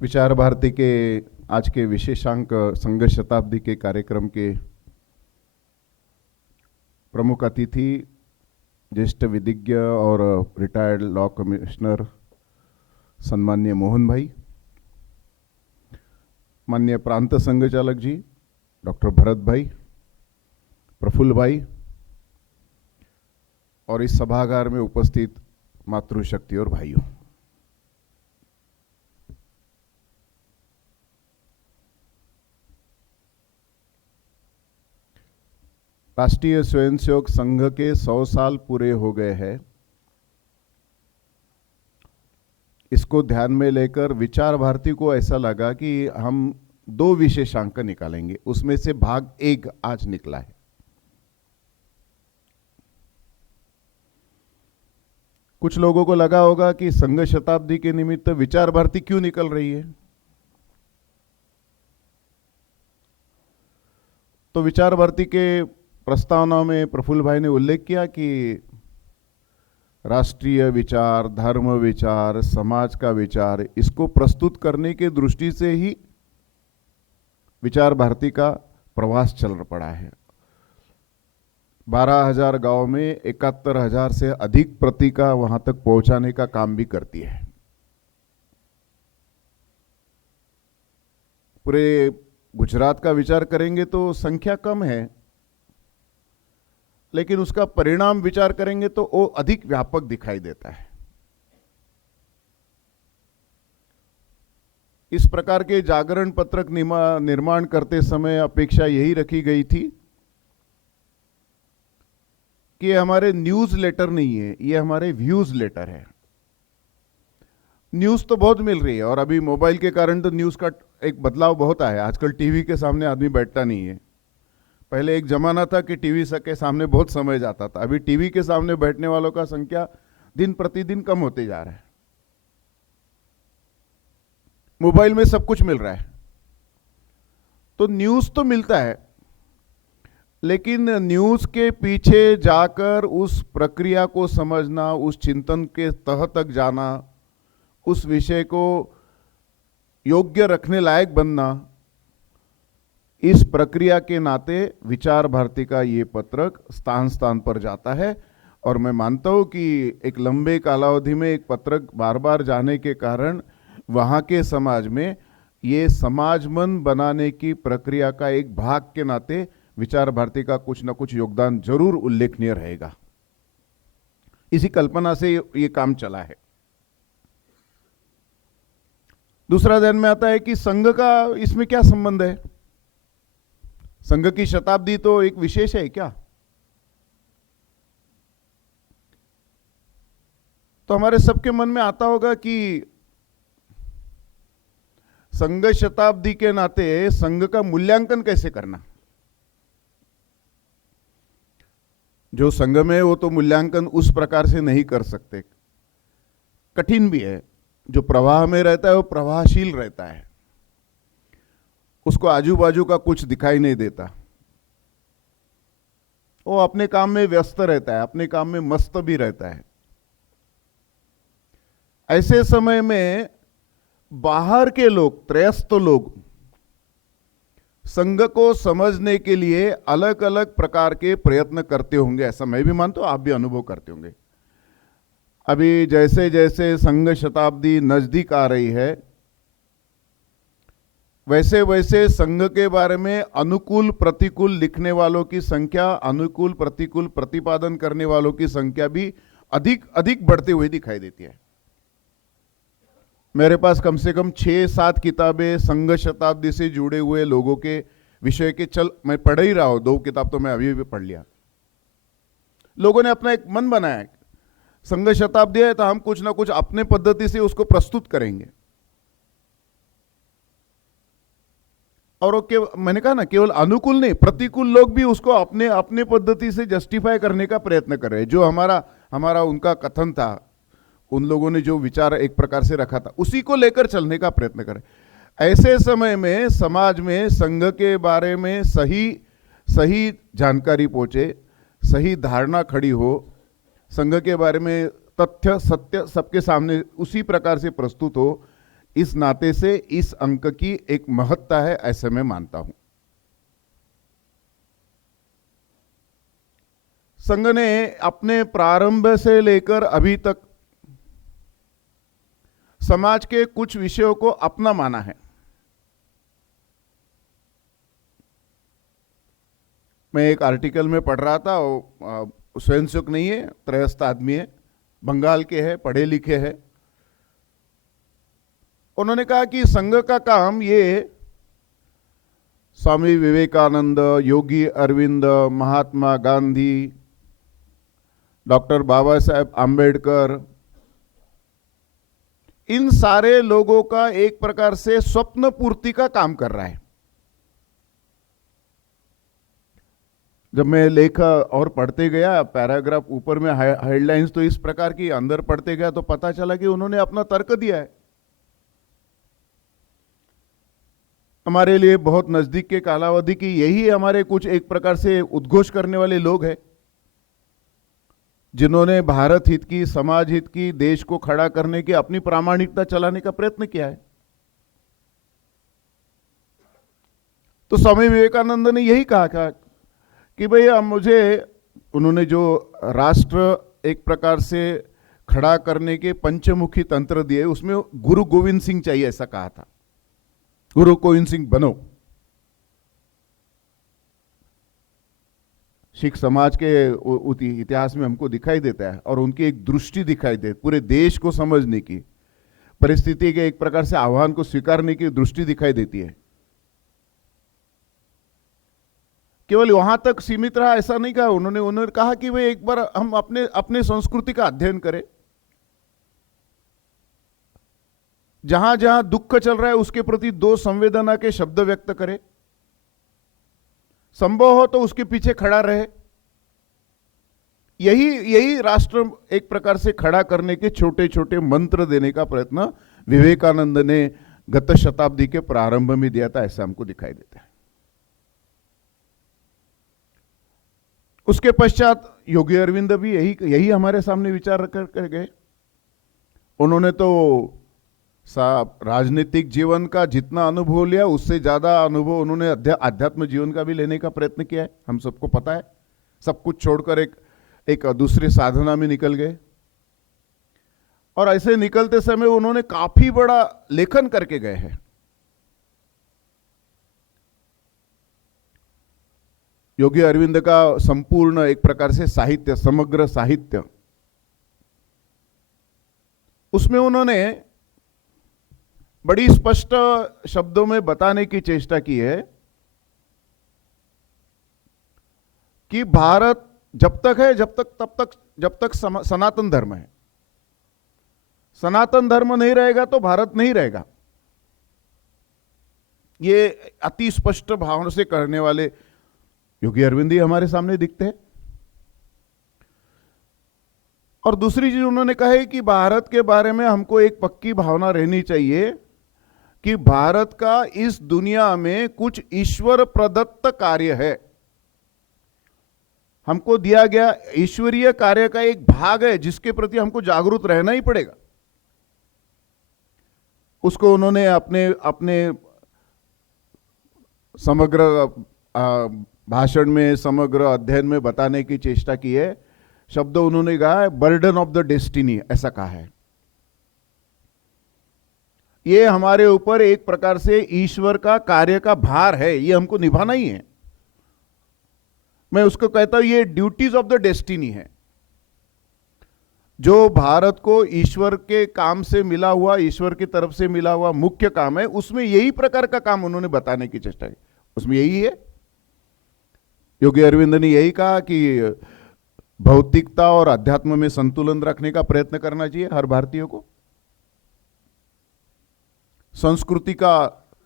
विचार भारती के आज के विशेषांक संघ शताब्दी के कार्यक्रम के प्रमुख अतिथि ज्येष्ठ विधिज्ञ और रिटायर्ड लॉ कमिश्नर सम्माननीय मोहन भाई, माननीय प्रांत संघ चालक जी डॉक्टर भरत भाई, प्रफुल्ल भाई और इस सभागार में उपस्थित मातृशक्ति और भाइयों, राष्ट्रीय स्वयंसेवक संघ के 100 साल पूरे हो गए हैं। इसको ध्यान में लेकर विचार भारती को ऐसा लगा कि हम 2 विशेषांक निकालेंगे। उसमें से भाग 1 आज निकला है। कुछ लोगों को लगा होगा कि संघ शताब्दी के निमित्त विचार भारती क्यों निकल रही है। तो विचार भारती के प्रस्तावना में प्रफुल्ल भाई ने उल्लेख किया कि राष्ट्रीय विचार, धर्म विचार, समाज का विचार, इसको प्रस्तुत करने के दृष्टि से ही विचार भारती का प्रवास चल पड़ा है। 12,000 गांव में 71,000 से अधिक पत्रिका वहां तक पहुंचाने का काम भी करती है। पूरे गुजरात का विचार करेंगे तो संख्या कम है, लेकिन उसका परिणाम विचार करेंगे तो वो अधिक व्यापक दिखाई देता है। इस प्रकार के जागरण पत्रक निर्माण करते समय अपेक्षा यही रखी गई थी कि ये हमारे न्यूज लेटर नहीं है, ये हमारे व्यूज लेटर है। न्यूज तो बहुत मिल रही है और अभी मोबाइल के कारण तो न्यूज का एक बदलाव बहुत आया है। आजकल टीवी के सामने आदमी बैठता नहीं है। पहले एक जमाना था कि टीवी के सामने बहुत समय जाता था। अभी टीवी के सामने बैठने वालों का संख्या दिन प्रतिदिन कम होते जा रहा है। मोबाइल में सब कुछ मिल रहा है, तो न्यूज तो मिलता है, लेकिन न्यूज के पीछे जाकर उस प्रक्रिया को समझना, उस चिंतन के तह तक जाना, उस विषय को योग्य रखने लायक बनना, इस प्रक्रिया के नाते विचार भारती का ये पत्रक स्थान स्थान पर जाता है। और मैं मानता हूं कि एक लंबे कालावधि में एक पत्रक बार बार जाने के कारण वहां के समाज में ये समाजमन बनाने की प्रक्रिया का एक भाग के नाते विचार भारती का कुछ न कुछ योगदान जरूर उल्लेखनीय रहेगा। इसी कल्पना से ये काम चला है। दूसरा ध्यान में आता है कि संघ का इसमें क्या संबंध है। संघ की शताब्दी तो एक विशेष है क्या? तो हमारे सबके मन में आता होगा कि संघ शताब्दी के नाते संघ का मूल्यांकन कैसे करना। जो संघ में वो तो मूल्यांकन उस प्रकार से नहीं कर सकते, कठिन भी है। जो प्रवाह में रहता है वो प्रवाहशील रहता है, उसको आजू बाजू का कुछ दिखाई नहीं देता। वो अपने काम में व्यस्त रहता है, अपने काम में मस्त भी रहता है। ऐसे समय में बाहर के लोग, त्रयस्थ लोग, संघ को समझने के लिए अलग अलग प्रकार के प्रयत्न करते होंगे। ऐसा मैं भी मानता हूं, आप भी अनुभव करते होंगे। अभी जैसे जैसे संघ शताब्दी नजदीक आ रही है, वैसे वैसे संघ के बारे में अनुकूल प्रतिकूल लिखने वालों की संख्या, अनुकूल प्रतिकूल प्रतिपादन करने वालों की संख्या भी अधिक अधिक बढ़ती हुई दिखाई देती है। मेरे पास कम से कम 6-7 किताबें संघ शताब्दी से जुड़े हुए लोगों के विषय के मैं पढ़ ही रहा हूं। 2 किताब तो मैं अभी भी पढ़ लिया। लोगों ने अपना एक मन बनाया, संघ शताब्दी है तो हम कुछ ना कुछ अपने पद्धति से उसको प्रस्तुत करेंगे। और मैंने कहा ना, केवल अनुकूल नहीं, प्रतिकूल लोग भी उसको अपने अपने पद्धति से जस्टिफाई करने का प्रयत्न कर रहे हैं। जो हमारा उनका कथन था, उन लोगों ने जो विचार एक प्रकार से रखा था, उसी को लेकर चलने का प्रयत्न करें। ऐसे समय में समाज में संघ के बारे में सही जानकारी पहुंचे, सही धारणा खड़ी हो, संघ के बारे में तथ्य सत्य सबके सामने उसी प्रकार से प्रस्तुत हो, इस नाते से इस अंक की एक महत्ता है, ऐसे मैं मानता हूं। संघ ने अपने प्रारंभ से लेकर अभी तक समाज के कुछ विषयों को अपना माना है। मैं एक आर्टिकल में पढ़ रहा था, वो स्वयंसेवक नहीं है, त्रयस्थ आदमी है, बंगाल के हैं, पढ़े लिखे हैं। उन्होंने कहा कि संघ का काम ये स्वामी विवेकानंद, योगी अरविंद, महात्मा गांधी, डॉक्टर बाबा साहेब आंबेडकर, इन सारे लोगों का एक प्रकार से स्वप्न पूर्ति का काम कर रहा है। जब मैं लेख और पढ़ते गया, पैराग्राफ ऊपर में हेडलाइंस तो इस प्रकार की, अंदर पढ़ते गया तो पता चला कि उन्होंने अपना तर्क दिया है। हमारे लिए बहुत नजदीक के कालावधि की यही हमारे कुछ एक प्रकार से उद्घोष करने वाले लोग हैं, जिन्होंने भारत हित की, समाज हित की, देश को खड़ा करने की अपनी प्रामाणिकता चलाने का प्रयत्न किया है। तो स्वामी विवेकानंद ने यही कहा कि भाई अब मुझे, उन्होंने जो राष्ट्र एक प्रकार से खड़ा करने के पंचमुखी तंत्र दिए, उसमें गुरु गोविंद सिंह चाहिए, ऐसा कहा था। गुरु गोविंद सिंह बनो। सिख समाज के इतिहास में हमको दिखाई देता है, और उनकी एक दृष्टि दिखाई दे, पूरे देश को समझने की, परिस्थिति के एक प्रकार से आह्वान को स्वीकारने की दृष्टि दिखाई देती है। केवल वहां तक सीमित रहा ऐसा नहीं कहा उन्होंने कहा कि भाई एक बार हम अपने अपने संस्कृति का अध्ययन करें, जहां जहां दुख चल रहा है उसके प्रति दो संवेदना के शब्द व्यक्त करें, संभव हो तो उसके पीछे खड़ा रहे। यही राष्ट्र एक प्रकार से खड़ा करने के छोटे छोटे मंत्र देने का प्रयत्न विवेकानंद ने गत शताब्दी के प्रारंभ में दिया था, ऐसा हमको दिखाई देता है। उसके पश्चात योगी अरविंद भी यही हमारे सामने विचार कर गए। उन्होंने तो राजनीतिक जीवन का जितना अनुभव लिया, उससे ज्यादा अनुभव उन्होंने आध्यात्म जीवन का भी लेने का प्रयत्न किया है। हम सबको पता है, सब कुछ छोड़कर एक दूसरे साधना में निकल गए, और ऐसे निकलते समय उन्होंने काफी बड़ा लेखन करके गए हैं। योगी अरविंद का संपूर्ण एक प्रकार से साहित्य, समग्र साहित्य, उसमें उन्होंने बड़ी स्पष्ट शब्दों में बताने की चेष्टा की है कि भारत जब तक है, जब तक सनातन धर्म है, सनातन धर्म नहीं रहेगा तो भारत नहीं रहेगा। ये अति स्पष्ट भावना से करने वाले योगी अरविंद ही हमारे सामने दिखते हैं। और दूसरी चीज उन्होंने कहा है कि भारत के बारे में हमको एक पक्की भावना रहनी चाहिए कि भारत का इस दुनिया में कुछ ईश्वर प्रदत्त कार्य है, हमको दिया गया ईश्वरीय कार्य का एक भाग है, जिसके प्रति हमको जागरूक रहना ही पड़ेगा। उसको उन्होंने अपने समग्र भाषण में, समग्र अध्ययन में बताने की चेष्टा की है। शब्द उन्होंने कहा है बर्डन ऑफ द डेस्टिनी, ऐसा कहा है। ये हमारे ऊपर एक प्रकार से ईश्वर का कार्य का भार है, ये हमको निभाना ही है। मैं उसको कहता हूं ये ड्यूटीज ऑफ द डेस्टिनी है। जो भारत को ईश्वर के काम से मिला हुआ, ईश्वर की तरफ से मिला हुआ मुख्य काम है, उसमें यही प्रकार का काम उन्होंने बताने की चेष्टा की, उसमें यही है। योगी अरविंद ने यही कहा कि भौतिकता और अध्यात्म में संतुलन रखने का प्रयत्न करना चाहिए हर भारतीय को, संस्कृति का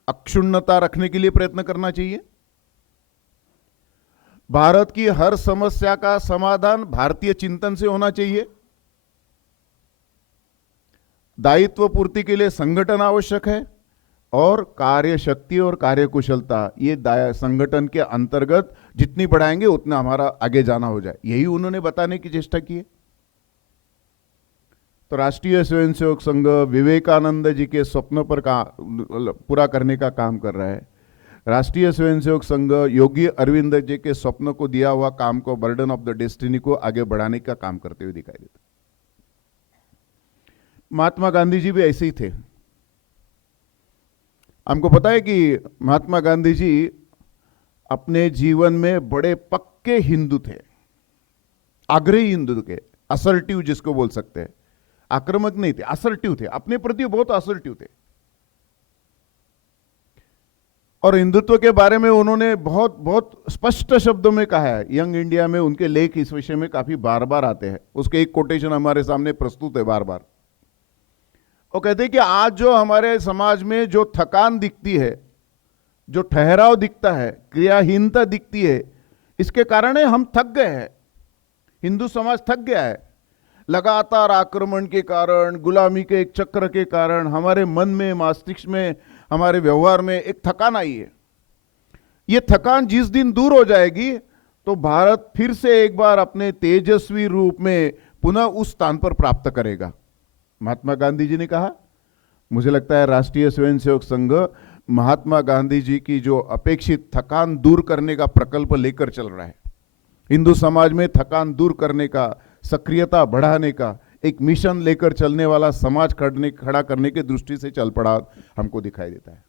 अक्षुण्णता रखने के लिए प्रयत्न करना चाहिए, भारत की हर समस्या का समाधान भारतीय चिंतन से होना चाहिए, दायित्व पूर्ति के लिए संगठन आवश्यक है, और कार्य शक्ति और कार्य कुशलता ये संगठन के अंतर्गत जितनी बढ़ाएंगे उतना हमारा आगे जाना हो जाए, यही उन्होंने बताने की चेष्टा की है। तो राष्ट्रीय स्वयंसेवक संघ विवेकानंद जी के स्वप्न पर पूरा करने का काम कर रहा है। राष्ट्रीय स्वयंसेवक संघ योगी अरविंद जी के स्वप्न को दिया हुआ काम को, बर्डन ऑफ द डेस्टिनी को आगे बढ़ाने का काम करते हुए दिखाई देता। महात्मा गांधी जी भी ऐसे ही थे। हमको पता है कि महात्मा गांधी जी अपने जीवन में बड़े पक्के हिंदू थे, आग्रही हिंदू थे, असर्टिव जिसको बोल सकते हैं। आक्रामक नहीं थे, असर्टिव थे, अपने प्रति बहुत असर्टिव थे। और हिंदुत्व के बारे में उन्होंने बहुत बहुत स्पष्ट शब्दों में कहा है। यंग इंडिया में उनके लेख इस विषय में काफी बार बार आते हैं। उसके एक कोटेशन हमारे सामने प्रस्तुत है बार बार। वो कहते हैं कि आज जो हमारे समाज में जो थकान दिखती है, जो ठहराव दिखता है, क्रियाहीनता दिखती है, इसके कारण हम थक गए हैं। हिंदू समाज थक गया है। लगातार आक्रमण के कारण, गुलामी के एक चक्र के कारण हमारे मन में, मस्तिष्क में, हमारे व्यवहार में एक थकान आई है। ये थकान जिस दिन दूर हो जाएगी तो भारत फिर से एक बार अपने तेजस्वी रूप में पुनः उस स्थान पर प्राप्त करेगा। महात्मा गांधी जी ने कहा। मुझे लगता है राष्ट्रीय स्वयंसेवक संघ महात्मा गांधी जी की जो अपेक्षित थकान दूर करने का प्रकल्प लेकर चल रहा है। हिंदू समाज में थकान दूर करने का, सक्रियता बढ़ाने का एक मिशन लेकर चलने वाला समाज खड़ा करने की दृष्टि से चल पड़ा हमको दिखाई देता है।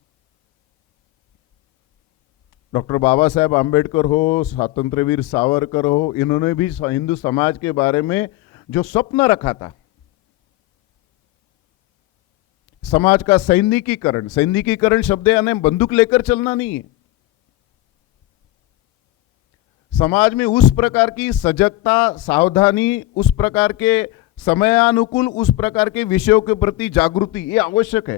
डॉक्टर बाबा साहेब आंबेडकर हो, स्वातंत्र्यवीर सावरकर हो, इन्होंने भी हिंदू समाज के बारे में जो स्वप्न रखा था, समाज का सैनिकीकरण, सैनिकीकरण शब्द यानी बंदूक लेकर चलना नहीं है, समाज में उस प्रकार की सजगता, सावधानी, उस प्रकार के समयानुकूल, उस प्रकार के विषयों के प्रति जागृति, ये आवश्यक है।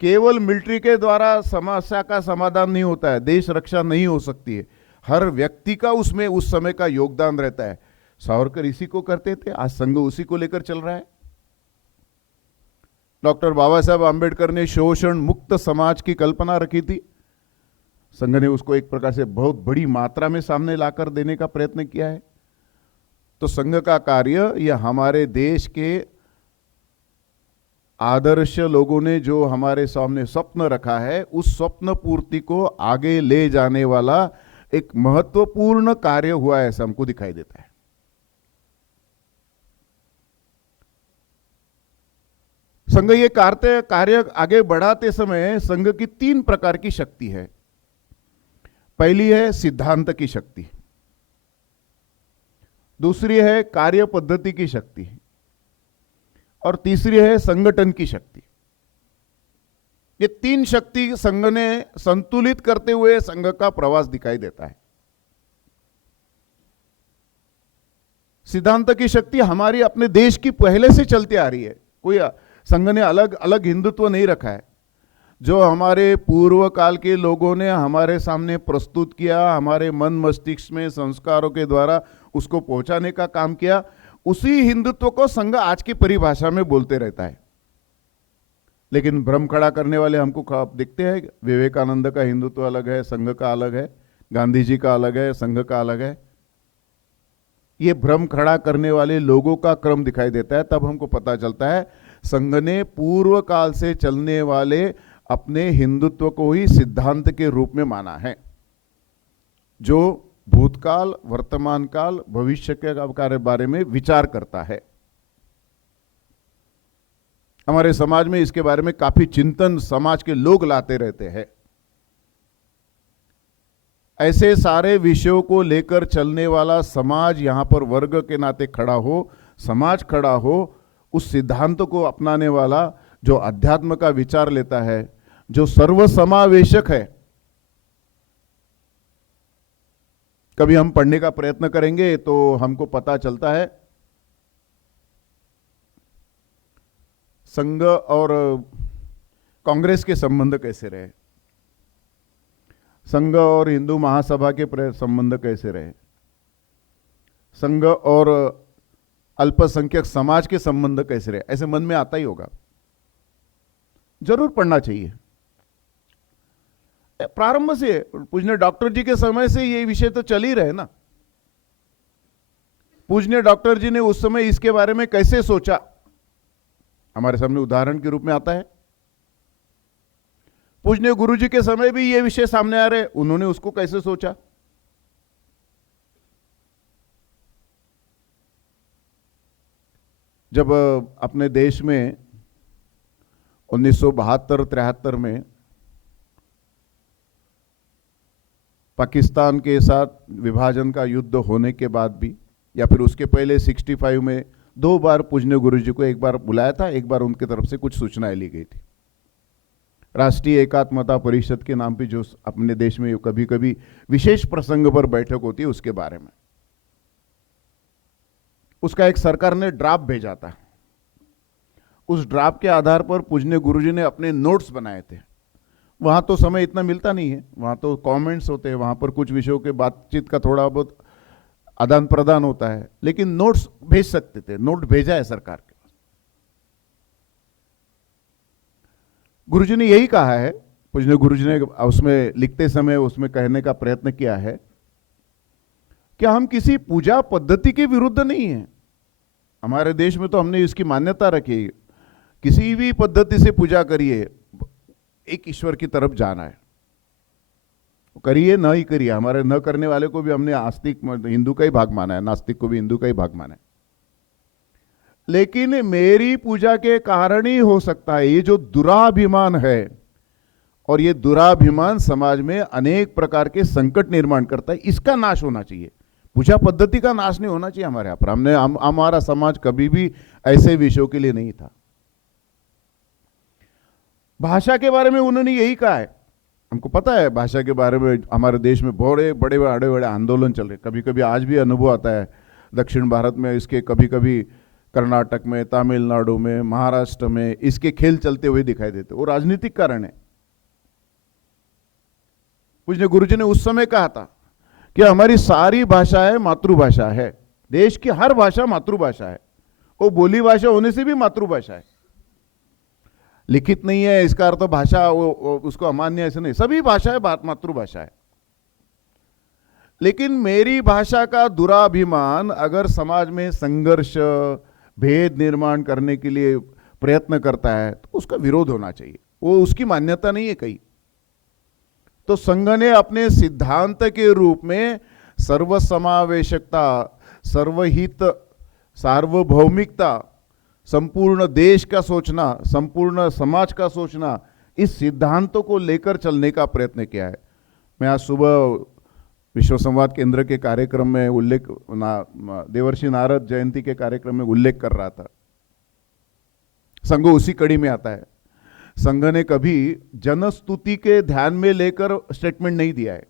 केवल मिलिट्री के द्वारा समस्या का समाधान नहीं होता है, देश रक्षा नहीं हो सकती है। हर व्यक्ति का उसमें उस समय का योगदान रहता है। सावरकर इसी को करते थे, आज संघ उसी को लेकर चल रहा है। डॉक्टर बाबा साहब आंबेडकर ने शोषण मुक्त समाज की कल्पना रखी थी। संघ ने उसको एक प्रकार से बहुत बड़ी मात्रा में सामने लाकर देने का प्रयत्न किया है। तो संघ का कार्य, यह हमारे देश के आदर्श लोगों ने जो हमारे सामने स्वप्न रखा है, उस स्वप्न पूर्ति को आगे ले जाने वाला एक महत्वपूर्ण कार्य हुआ है, ऐसा हमको दिखाई देता है। संघ ये कार्य आगे बढ़ाते समय संघ की 3 प्रकार की शक्ति है। पहली है सिद्धांत की शक्ति, दूसरी है कार्य पद्धति की शक्ति, और तीसरी है संगठन की शक्ति। ये 3 शक्ति संघ ने संतुलित करते हुए संघ का प्रवास दिखाई देता है। सिद्धांत की शक्ति हमारी अपने देश की पहले से चलती आ रही है। कोई संघ ने अलग अलग हिंदुत्व नहीं रखा है। जो हमारे पूर्व काल के लोगों ने हमारे सामने प्रस्तुत किया, हमारे मन मस्तिष्क में संस्कारों के द्वारा उसको पहुंचाने का काम किया, उसी हिंदुत्व को संघ आज की परिभाषा में बोलते रहता है। लेकिन भ्रम खड़ा करने वाले हमको दिखते हैं। विवेकानंद का हिंदुत्व अलग है, संघ का अलग है, गांधी जी का अलग है, संघ का अलग है। ये भ्रम खड़ा करने वाले लोगों का क्रम दिखाई देता है। तब हमको पता चलता है संघ ने पूर्व काल से चलने वाले अपने हिंदुत्व को ही सिद्धांत के रूप में माना है, जो भूतकाल, वर्तमान काल, भविष्य के बारे में विचार करता है। हमारे समाज में इसके बारे में काफी चिंतन समाज के लोग लाते रहते हैं। ऐसे सारे विषयों को लेकर चलने वाला समाज यहां पर वर्ग के नाते खड़ा हो, समाज खड़ा हो, उस सिद्धांत को अपनाने वाला, जो अध्यात्म का विचार लेता है, जो सर्वसमावेशक है। कभी हम पढ़ने का प्रयत्न करेंगे तो हमको पता चलता है संघ और कांग्रेस के संबंध कैसे रहे, संघ और हिंदू महासभा के संबंध कैसे रहे, संघ और अल्पसंख्यक समाज के संबंध कैसे रहे। ऐसे मन में आता ही होगा, जरूर पढ़ना चाहिए। प्रारंभ से, पूजनीय डॉक्टर जी के समय से ये विषय तो चल ही रहे ना। पूज्य डॉक्टर जी ने उस समय इसके बारे में कैसे सोचा, हमारे सामने उदाहरण के रूप में आता है। पूज्य गुरु जी के समय भी ये विषय सामने आ रहे, उन्होंने उसको कैसे सोचा। जब अपने देश में 1972-73 में पाकिस्तान के साथ विभाजन का युद्ध होने के बाद भी, या फिर उसके पहले 65 में 2 बार पूज्य गुरु जी को एक बार बुलाया था, एक बार उनकी तरफ से कुछ सूचनाएं ली गई थी। राष्ट्रीय एकात्मता परिषद के नाम पे जो अपने देश में कभी कभी विशेष प्रसंग पर बैठक होती है, उसके बारे में उसका एक सरकार ने ड्राफ्ट भेजा था। उस ड्राफ्ट के आधार पर पूज्य गुरुजी ने अपने नोट्स बनाए थे। वहां तो समय इतना मिलता नहीं है, वहां तो कमेंट्स होते हैं, वहां पर कुछ विषयों के बातचीत का थोड़ा बहुत आदान प्रदान होता है, लेकिन नोट्स भेज सकते थे। नोट भेजा है सरकार के पास। गुरुजी ने यही कहा है, पूज्य गुरुजी ने उसमें लिखते समय उसमें कहने का प्रयत्न किया है कि हम किसी पूजा पद्धति के विरुद्ध नहीं है। हमारे देश में तो हमने इसकी मान्यता रखी, किसी भी पद्धति से पूजा करिए, एक ईश्वर की तरफ जाना है, करिए न ही करिए। हमारे न करने वाले को भी हमने आस्तिक हिंदू का ही भाग माना है, नास्तिक को भी हिंदू का ही भाग माना है। लेकिन मेरी पूजा के कारण ही हो सकता है ये जो दुराभिमान है, और ये दुराभिमान समाज में अनेक प्रकार के संकट निर्माण करता है, इसका नाश होना चाहिए। पूजा पद्धति का नाश नहीं होना चाहिए हमारे यहाँ पर। हमारा समाज कभी भी ऐसे विषयों के लिए नहीं था। भाषा के बारे में उन्होंने यही कहा है। हमको पता है भाषा के बारे में हमारे देश में बड़े बड़े बड़े बड़े आंदोलन चल रहे, कभी कभी आज भी अनुभव आता है दक्षिण भारत में इसके, कभी कभी कर्नाटक में, तमिलनाडु में, महाराष्ट्र में इसके खेल चलते हुए दिखाई देते। वो राजनीतिक कारण है। पूज्य गुरुजी ने उस समय कहा था कि हमारी सारी भाषाएं मातृभाषा है, देश की हर भाषा मातृभाषा है। वो बोली भाषा होने से भी मातृभाषा है, लिखित नहीं है इसका अर्थ भाषा वो उसको अमान्य ऐसे नहीं, सभी भाषाएं मातृभाषा है। लेकिन मेरी भाषा का दुराभिमान अगर समाज में संघर्ष, भेद निर्माण करने के लिए प्रयत्न करता है तो उसका विरोध होना चाहिए, वो उसकी मान्यता नहीं है कहीं। तो संघ ने अपने सिद्धांत के रूप में सर्वसमावेशकता, सर्वहित, सार्वभौमिकता, संपूर्ण देश का सोचना, संपूर्ण समाज का सोचना, इस सिद्धांतों को लेकर चलने का प्रयत्न किया है। मैं आज सुबह विश्व संवाद केंद्र के कार्यक्रम में उल्लेख, देवर्षि नारद जयंती के कार्यक्रम में उल्लेख कर रहा था। संघ उसी कड़ी में आता है। संघ ने कभी जनस्तुति के ध्यान में लेकर स्टेटमेंट नहीं दिया है,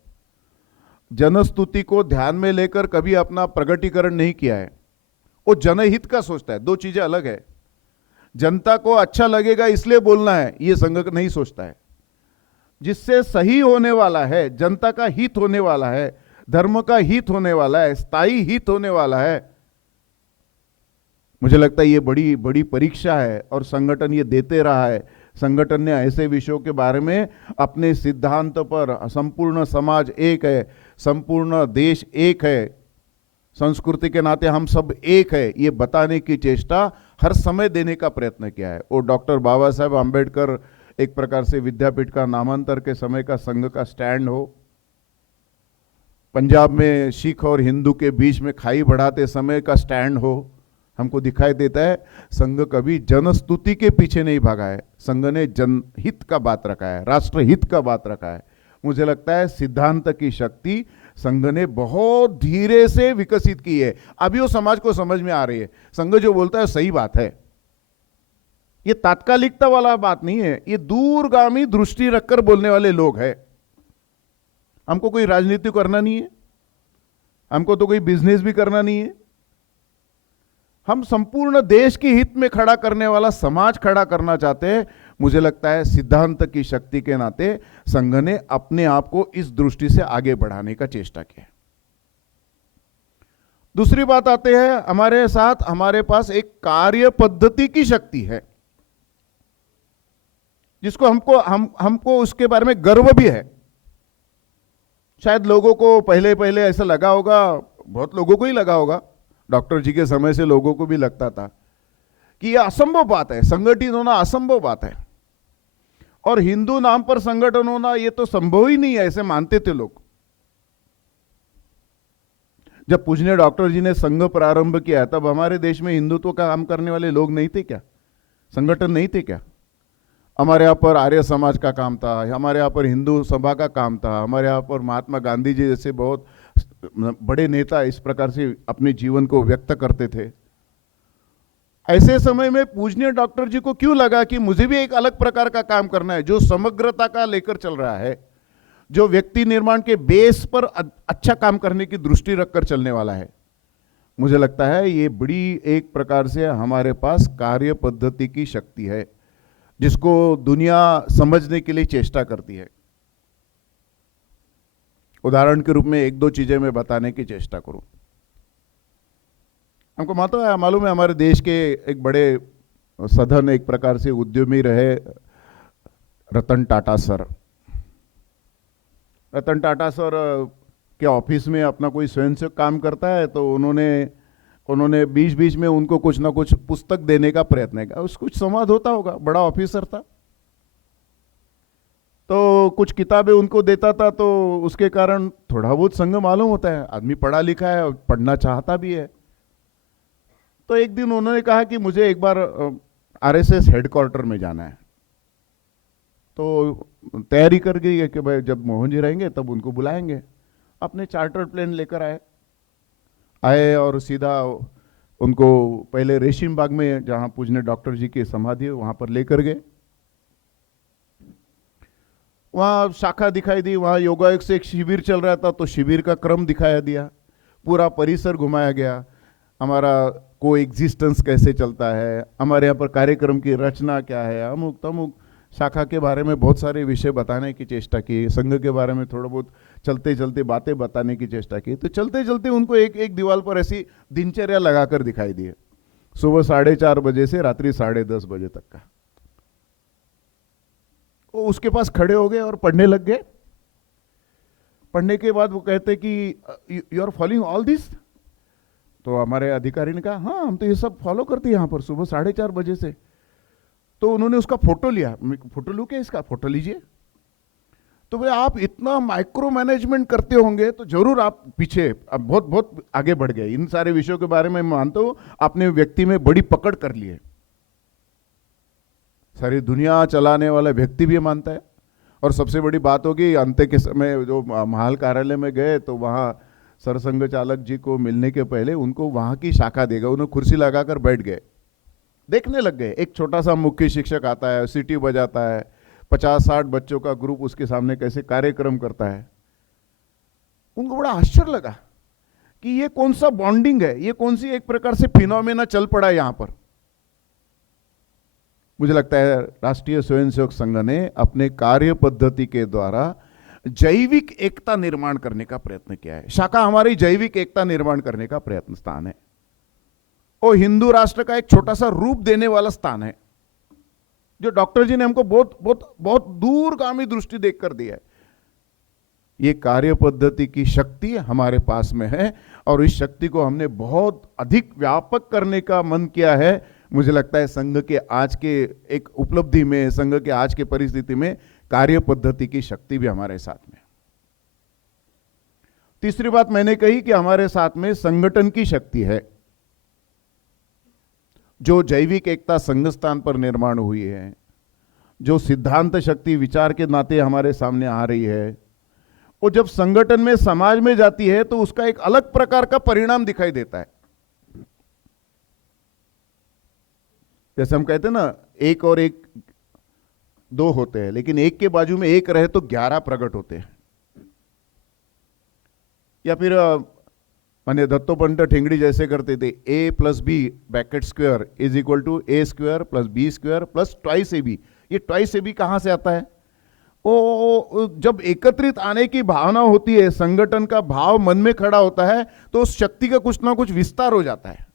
जनस्तुति को ध्यान में लेकर कभी अपना प्रगटीकरण नहीं किया है। वो जनहित का सोचता है, दो चीजें अलग है। जनता को अच्छा लगेगा इसलिए बोलना है, ये संघ नहीं सोचता है। जिससे सही होने वाला है, जनता का हित होने वाला है, धर्म का हित होने वाला है, स्थायी हित होने वाला है, मुझे लगता है ये बड़ी बड़ी परीक्षा है और संगठन ये देते रहा है। संगठन ने ऐसे विषयों के बारे में अपने सिद्धांत पर संपूर्ण समाज एक है, संपूर्ण देश एक है, संस्कृति के नाते हम सब एक है, ये बताने की चेष्टा हर समय देने का प्रयत्न किया है। और डॉक्टर बाबा साहेब आंबेडकर एक प्रकार से विद्यापीठ का नामांतर के समय का संघ का स्टैंड हो, पंजाब में सिख और हिंदू के बीच में खाई बढ़ाते समय का स्टैंड हो, हमको दिखाई देता है संघ कभी जनस्तुति के पीछे नहीं भागा है। संघ ने जनहित का बात रखा है, राष्ट्रहित का बात रखा है। मुझे लगता है सिद्धांत की शक्ति संघ ने बहुत धीरे से विकसित की है, अभी वो समाज को समझ में आ रही है। संघ जो बोलता है सही बात है, ये तात्कालिकता वाला बात नहीं है, ये दूरगामी दृष्टि रखकर बोलने वाले लोग हैं। हमको कोई राजनीति करना नहीं है, हमको तो कोई बिजनेस भी करना नहीं है, हम संपूर्ण देश के हित में खड़ा करने वाला समाज खड़ा करना चाहते हैं। मुझे लगता है सिद्धांत की शक्ति के नाते संघ ने अपने आप को इस दृष्टि से आगे बढ़ाने का चेष्टा किया। दूसरी बात आते हैं, हमारे साथ हमारे पास एक कार्य पद्धति की शक्ति है जिसको हमको उसके बारे में गर्व भी है। शायद लोगों को पहले पहले ऐसा लगा होगा, बहुत लोगों को ही लगा होगा, डॉक्टर जी के समय से लोगों को भी लगता था कि यह असंभव बात है, संगठित होना असंभव बात है, और हिंदू नाम पर संगठन होना यह तो संभव ही नहीं है, ऐसे मानते थे लोग। जब पूजनीय डॉक्टर जी ने संघ प्रारंभ किया तब हमारे देश में हिंदुत्व का काम करने वाले लोग नहीं थे क्या? संगठन नहीं थे क्या? हमारे यहाँ पर आर्य समाज का काम था, हमारे यहाँ पर हिंदू सभा का काम था, हमारे यहाँ पर महात्मा गांधी जी जैसे बहुत बड़े नेता इस प्रकार से अपने जीवन को व्यक्त करते थे। ऐसे समय में पूजनीय डॉक्टर जी को क्यों लगा कि मुझे भी एक अलग प्रकार का काम करना है, जो समग्रता का लेकर चल रहा है, जो व्यक्ति निर्माण के बेस पर अच्छा काम करने की दृष्टि रखकर चलने वाला है। मुझे लगता है ये बड़ी एक प्रकार से हमारे पास कार्य पद्धति की शक्ति है, जिसको दुनिया समझने के लिए चेष्टा करती है। उदाहरण के रूप में एक दो चीजें मैं बताने की चेष्टा करूं। हमको मालूम है हमारे देश के एक बड़े सधन एक प्रकार से उद्यमी रहे रतन टाटा सर। रतन टाटा सर के ऑफिस में अपना कोई स्वयंसेवक काम करता है, तो उन्होंने बीच बीच में उनको कुछ ना कुछ पुस्तक देने का प्रयत्न किया। उस कुछ संवाद होता होगा, बड़ा ऑफिसर था तो कुछ किताबें उनको देता था, तो उसके कारण थोड़ा बहुत संघ मालूम होता है, आदमी पढ़ा लिखा है और पढ़ना चाहता भी है। तो एक दिन उन्होंने कहा कि मुझे एक बार आरएसएस हेडक्वार्टर में जाना है। तो तैयारी कर गई है कि भाई जब मोहन जी रहेंगे तब उनको बुलाएंगे। अपने चार्टर्ड प्लेन लेकर आए और सीधा उनको पहले रेशीम बाग में, जहां पूजनीय डॉक्टर जी की समाधि है, वहां पर लेकर गए। वहां शाखा दिखाई दी, वहां योगायोग से एक शिविर चल रहा था, तो शिविर का क्रम दिखाया दिया, पूरा परिसर घुमाया गया, हमारा को एग्जिस्टेंस कैसे चलता है, हमारे यहाँ पर कार्यक्रम की रचना क्या है, अमुक तमुक शाखा के बारे में बहुत सारे विषय बताने की चेष्टा की, संघ के बारे में थोड़ा बहुत चलते चलते बातें बताने की चेष्टा की। तो चलते चलते उनको एक एक दीवार पर ऐसी दिनचर्या लगाकर दिखाई दी, सुबह 4:30 बजे से रात्रि 10:30 बजे तक का। वो उसके पास खड़े हो गए और पढ़ने लग गए। पढ़ने के बाद वो कहते कि you are following all this. तो हमारे अधिकारी ने कहा हाँ, हम तो ये सब फॉलो करते हैं यहाँ पर सुबह 4:30 बजे से। तो उन्होंने उसका फोटो लिया, फोटो लूं क्या इसका? फोटो लीजिए। तो भाई आप इतना माइक्रो मैनेजमेंट करते होंगे तो जरूर आप पीछे अब बहुत बहुत आगे बढ़ गए। इन सारे विषयों के बारे में मैं मानता हूं आपने व्यक्ति में बड़ी पकड़ कर ली है। सारी दुनिया चलाने वाला व्यक्ति भी मानता है। और सबसे बड़ी बात होगी, अंत के समय जो महाल कार्यालय में गए तो वहां सरसंघ चालक जी को मिलने के पहले उनको वहां की शाखा देगा, उन्हें कुर्सी लगाकर बैठ गए, देखने लग गए। एक छोटा सा मुख्य शिक्षक आता है, सीटी बजाता है, 50-60 बच्चों का ग्रुप उसके सामने कैसे कार्यक्रम करता है। उनको बड़ा आश्चर्य लगा कि ये कौन सा बॉन्डिंग है, ये कौन सी एक प्रकार से फिनोमेना चल पड़ा है यहां पर। मुझे लगता है राष्ट्रीय स्वयंसेवक संघ ने अपने कार्य पद्धति के द्वारा जैविक एकता निर्माण करने का प्रयत्न किया है। शाखा हमारी जैविक एकता निर्माण करने का प्रयत्न स्थान है, और हिंदू राष्ट्र का एक छोटा सा रूप देने वाला स्थान है, जो डॉक्टर जी ने हमको बहुत बहुत बहुत दूरगामी दृष्टि देखकर दिया है। ये कार्य पद्धति की शक्ति हमारे पास में है, और इस शक्ति को हमने बहुत अधिक व्यापक करने का मन किया है। मुझे लगता है संघ के आज के एक उपलब्धि में, संघ के आज के परिस्थिति में कार्य पद्धति की शक्ति भी हमारे साथ में। तीसरी बात मैंने कही कि हमारे साथ में संगठन की शक्ति है, जो जैविक एकता संघ स्थान पर निर्माण हुई है, जो सिद्धांत शक्ति विचार के नाते हमारे सामने आ रही है, वो जब संगठन में समाज में जाती है तो उसका एक अलग प्रकार का परिणाम दिखाई देता है। जैसे हम कहते हैं ना, एक और एक 2 होते हैं, लेकिन एक के बाजू में एक रहे तो 11 प्रकट होते हैं। या फिर माने दत्तोपंत ठेंगड़ी जैसे करते थे, a+b bracket square is equal to a² + b² + twice ab। ये ट्वाइस ab कहां से आता है? वो जब एकत्रित आने की भावना होती है, संगठन का भाव मन में खड़ा होता है, तो उस शक्ति का कुछ ना कुछ विस्तार हो जाता है।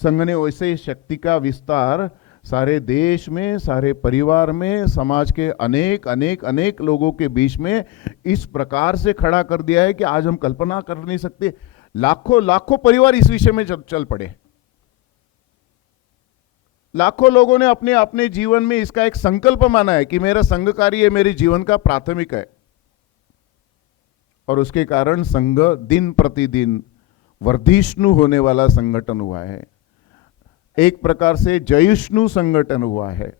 संघ ने वैसे ही शक्ति का विस्तार सारे देश में, सारे परिवार में, समाज के अनेक अनेक अनेक लोगों के बीच में इस प्रकार से खड़ा कर दिया है कि आज हम कल्पना कर नहीं सकते। लाखों लाखों परिवार इस विषय में चल पड़े। लाखों लोगों ने अपने अपने जीवन में इसका एक संकल्प माना है कि मेरा संघ कार्य मेरे जीवन का प्राथमिक है, और उसके कारण संघ दिन प्रतिदिन वर्धिष्णु होने वाला संगठन हुआ है, एक प्रकार से जयुष्णु संगठन हुआ है।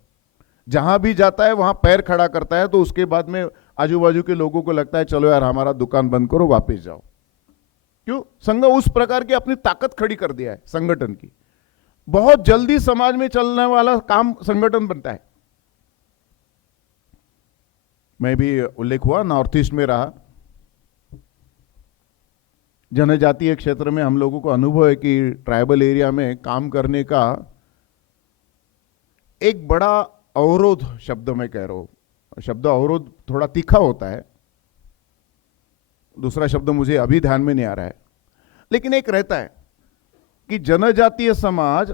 जहां भी जाता है वहां पैर खड़ा करता है, तो उसके बाद में आजू बाजू के लोगों को लगता है चलो यार हमारा दुकान बंद करो, वापस जाओ। क्यों? संघ उस प्रकार की अपनी ताकत खड़ी कर दिया है संगठन की। बहुत जल्दी समाज में चलने वाला काम संगठन बनता है। मैं भी उल्लेख हुआ नॉर्थ ईस्ट में रहा, जनजातीय क्षेत्र में हम लोगों को अनुभव है कि ट्राइबल एरिया में काम करने का एक बड़ा अवरोध, शब्द में कह रहा हूं, शब्द अवरोध थोड़ा तीखा होता है, दूसरा शब्द मुझे अभी ध्यान में नहीं आ रहा है, लेकिन एक रहता है कि जनजातीय समाज